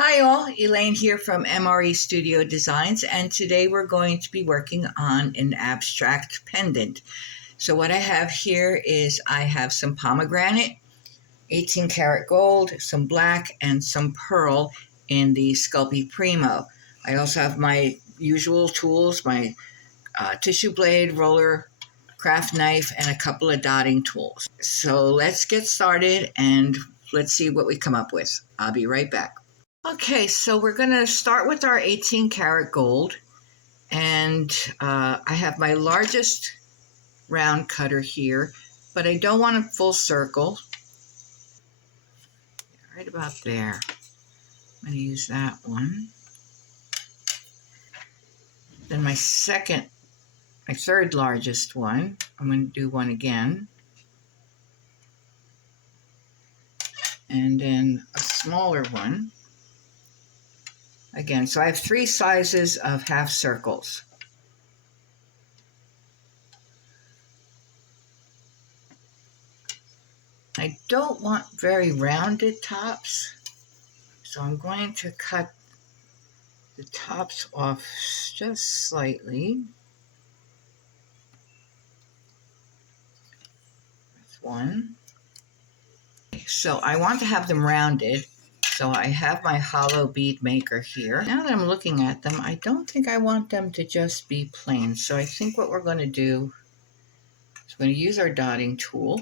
Hi all, Elaine here from MRE Studio Designs, and today we're going to be working on an abstract pendant. So what I have here is I have some pomegranate, 18 karat gold, some black, and some pearl in the Sculpey Primo. I also have my usual tools, my tissue blade, roller, craft knife, and a couple of dotting tools. So let's get started and let's see what we come up with. I'll be right back. Okay, so we're going to start with our 18 karat gold, and I have my largest round cutter here, but I don't want a full circle. Right about there. I'm going to use that one. Then my third largest one, I'm going to do one again. And then a smaller one. Again, so I have three sizes of half circles. I don't want very rounded tops, so I'm going to cut the tops off just slightly. That's one. So I want to have them rounded, so I have my hollow bead maker here. Now that I'm looking at them, I don't think I want them to just be plain, so I think what we're going to do is we're going to use our dotting tool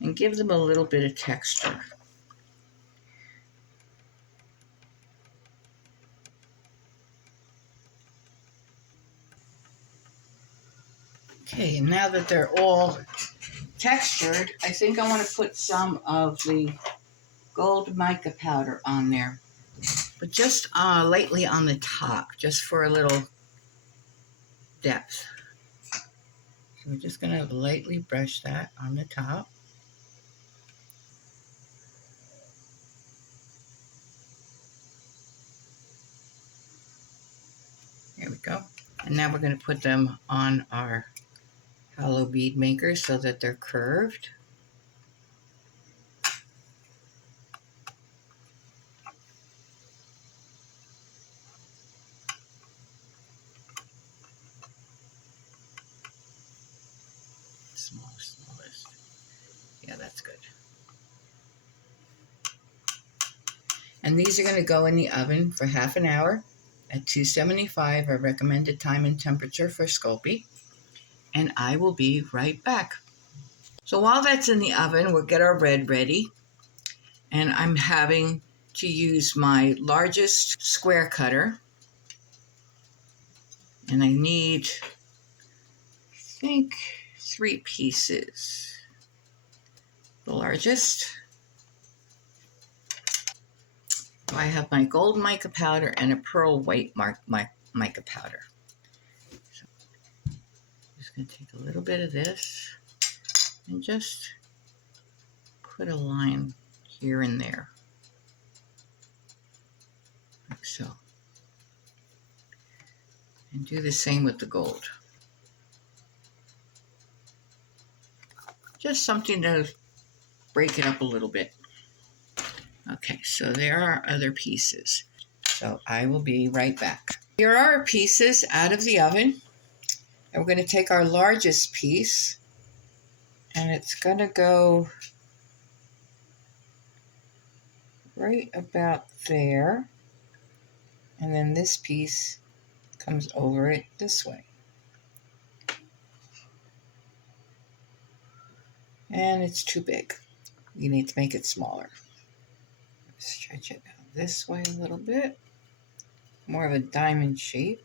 and give them a little bit of texture. Okay, and now that they're all textured, I think I want to put some of the gold mica powder on there, but just lightly on the top, just for a little depth. So we're just going to lightly brush that on the top. There we go. And now we're going to put them on our hollow bead maker so that they're curved. Smallest. Yeah, that's good. And these are going to go in the oven for half an hour at 275, our recommended time and temperature for Sculpey. And I will be right back. So while that's in the oven, we'll get our red ready. And I'm having to use my largest square cutter. And I need, I think, 3 pieces. The largest. I have my gold mica powder and a pearl white mica powder. So I'm just going to take a little bit of this and just put a line here and there, like so. And do the same with the gold. Just something to break it up a little bit. Okay, so there are other pieces. So I will be right back. Here are our pieces out of the oven. And we're going to take our largest piece, and it's going to go right about there. And then this piece comes over it this way. And it's too big. You need to make it smaller. Stretch it out this way a little bit. More of a diamond shape.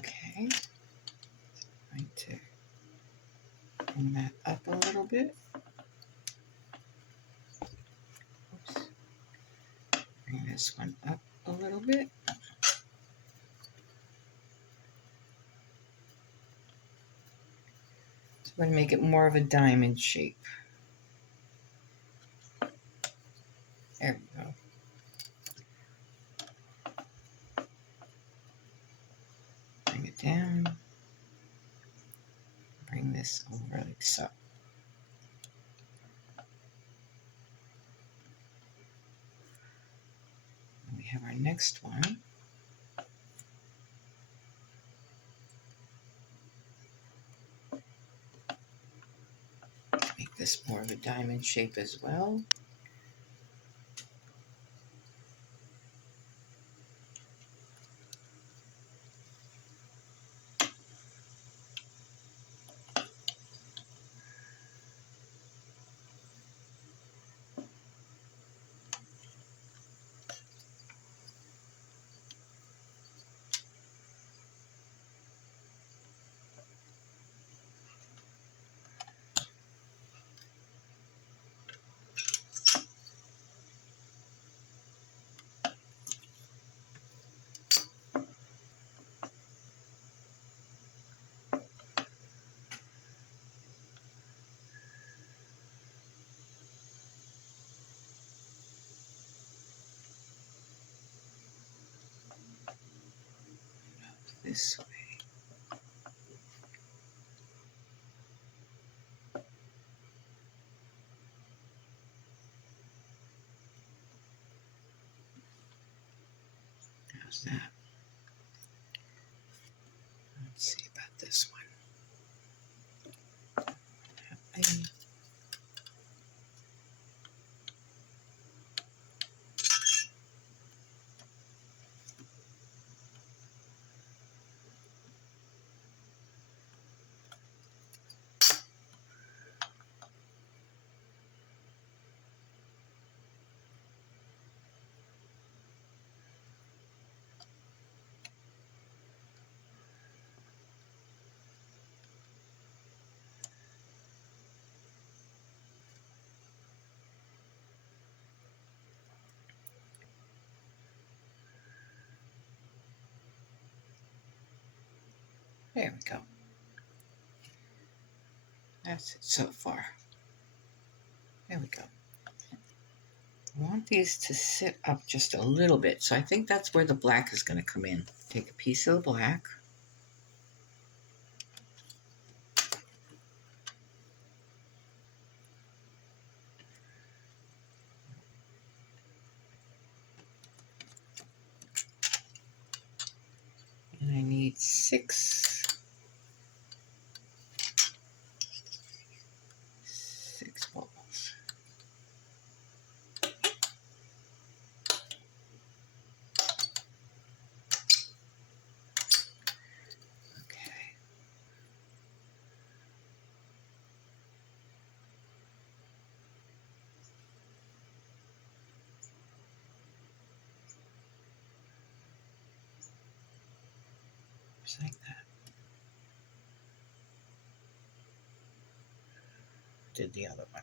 Okay. Going to bring that up a little bit. Oops. Bring this one up a little bit. going to make it more of a diamond shape. There we go. Bring it down. Bring this over like so. And we have our next one. Make this more of a diamond shape as well. This way. How's that? Let's see about this one. There we go. That's it so far. There we go. I want these to sit up just a little bit, so I think that's where the black is going to come in. Take a piece of the black. And I need six balls. Okay. Just like that. Did the other one.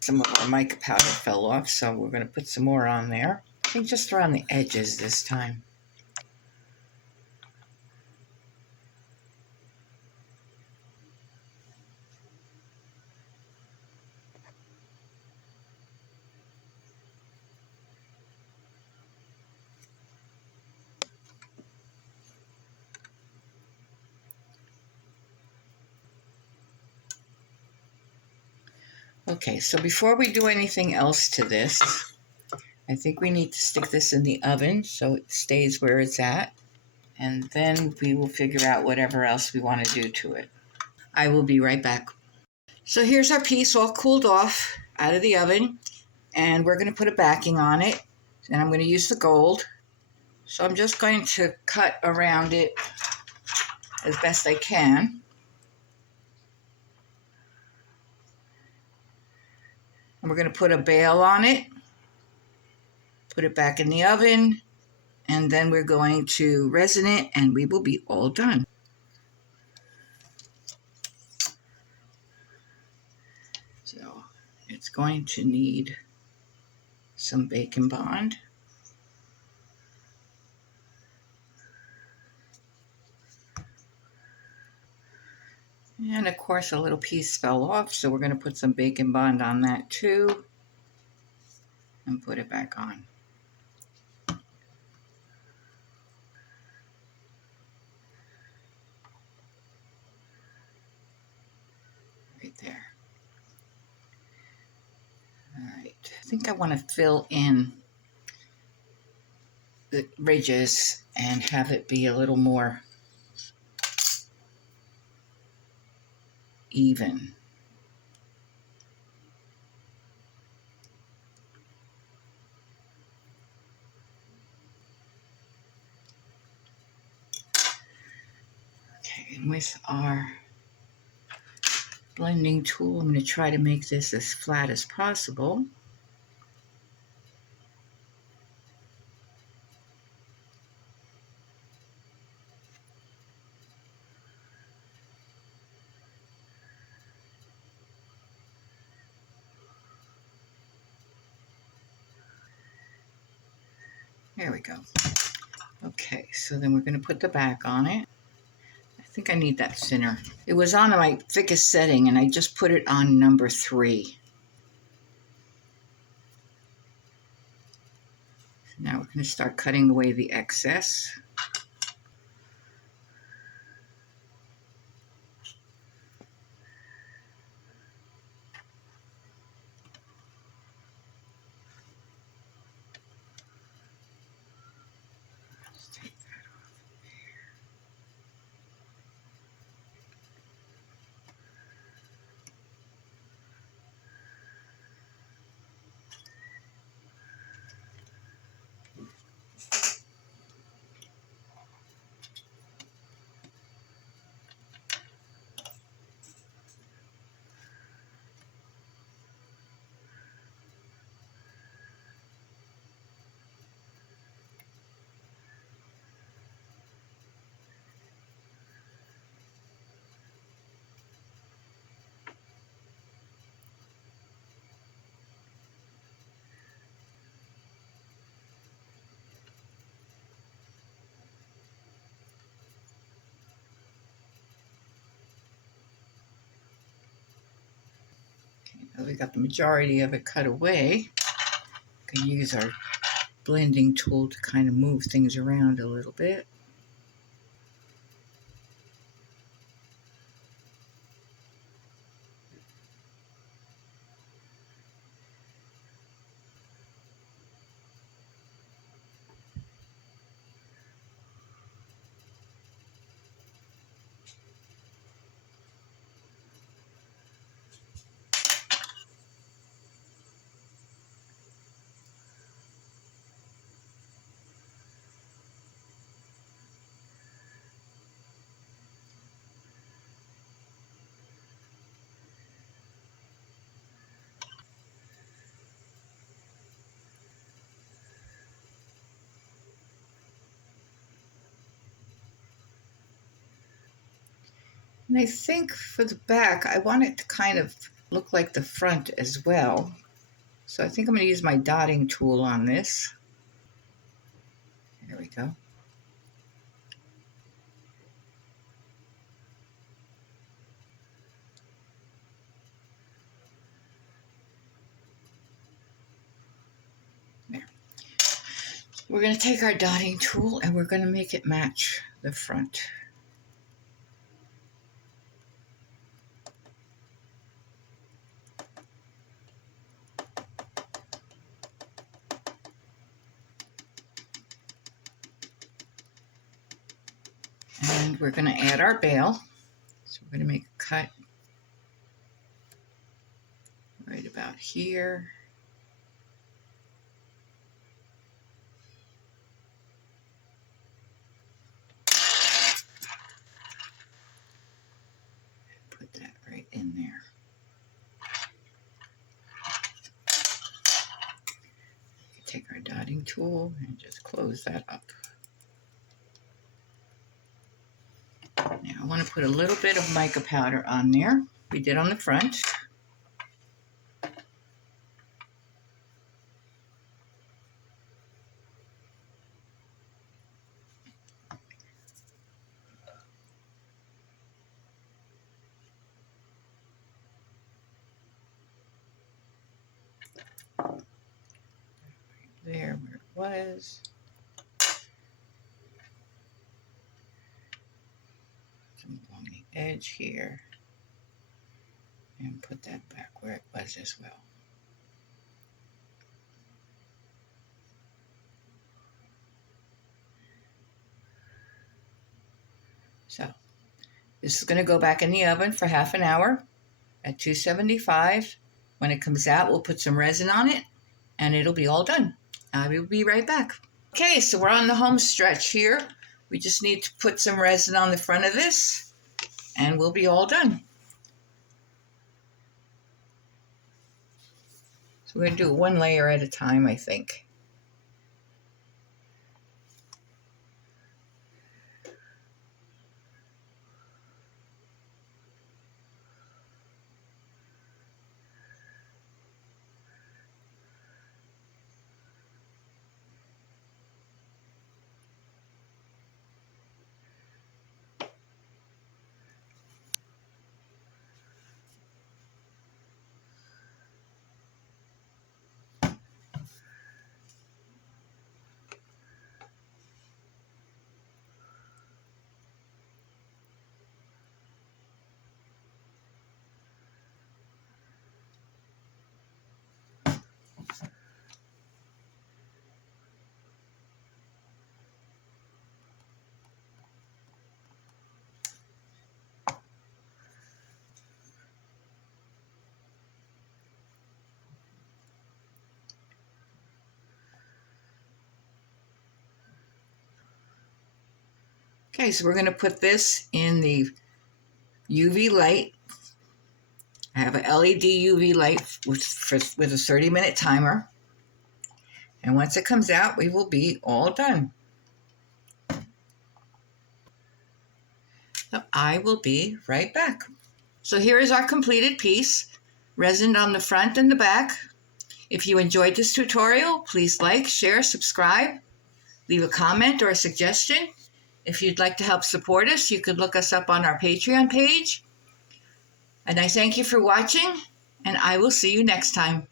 Some of our mica powder fell off, so we're going to put some more on there. I think just around the edges this time. Okay, so before we do anything else to this, I think we need to stick this in the oven so it stays where it's at. And then we will figure out whatever else we want to do to it. I will be right back. So here's our piece all cooled off out of the oven. And we're going to put a backing on it. And I'm going to use the gold. So I'm just going to cut around it as best I can. And we're going to put a bail on it. put it back in the oven, and then we're going to resin it, and we will be all done. So it's going to need some Bacon Bond. And of course a little piece fell off, so we're going to put some Bacon Bond on that too and put it back on. Right there. Alright, I think I want to fill in the ridges and have it be a little more even. Okay, and with our blending tool, I'm going to try to make this as flat as possible. There we go. Okay, so then we're going to put the back on it. I think I need that thinner. It was on my thickest setting, and I just put it on number 3. Now we're going to start cutting away the excess. Now we got the majority of it cut away. We can use our blending tool to kind of move things around a little bit. And I think for the back, I want it to kind of look like the front as well. So I think I'm going to use my dotting tool on this. There we go. There. We're going to take our dotting tool and we're going to make it match the front. And we're going to add our bail. So we're going to make a cut right about here. Put that right in there. take our dotting tool and just close that up. Now I want to put a little bit of mica powder on there. We did on the front. There where it was. Some along the edge here. And put that back where it was as well. So this is going to go back in the oven for half an hour at 275. When it comes out, we'll put some resin on it and it'll be all done. I will be right back. Okay, so we're on the home stretch here. We just need to put some resin on the front of this and we'll be all done. So we're going to do one layer at a time, I think. Okay, so we're going to put this in the UV light. I have an LED UV light with a 30-minute timer. And once it comes out, we will be all done. So I will be right back. So here is our completed piece, resined on the front and the back. If you enjoyed this tutorial, please like, share, subscribe, leave a comment or a suggestion. If you'd like to help support us, you could look us up on our Patreon page. And I thank you for watching, and I will see you next time.